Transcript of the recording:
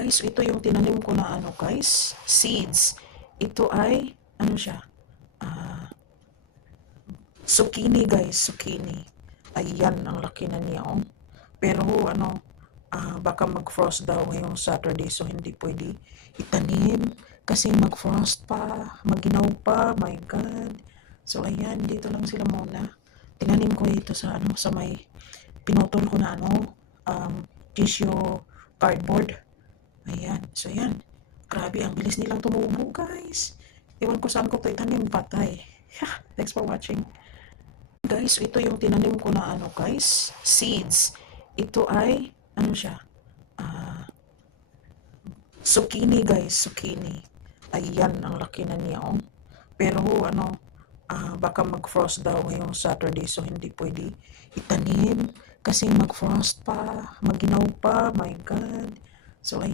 Guys, ito yung tinanim ko na guys, seeds. Ito ay, siya, zucchini guys, zucchini. Ayan, ang laki na niya Pero baka mag-frost daw ngayong Saturday, so hindi pwede itanim kasi mag-frost pa, maginaw pa, my God. So ayan, dito lang sila muna. Tinanim ko ito sa sa may pinutol ko na tissue cardboard. Ayan, so ayan. Grabe, ang bilis nilang tumubo guys. Ewan ko saan ko ito itanim, patay. Thanks for watching. Guys, ito yung tinanim ko na guys, seeds. Ito ay, siya, zucchini guys, zucchini. Ayan, ang laki na niya Pero baka mag-frost daw ngayong Saturday, so hindi pwede itanim kasi mag-frost pa, maginaw pa, my God. So ayan.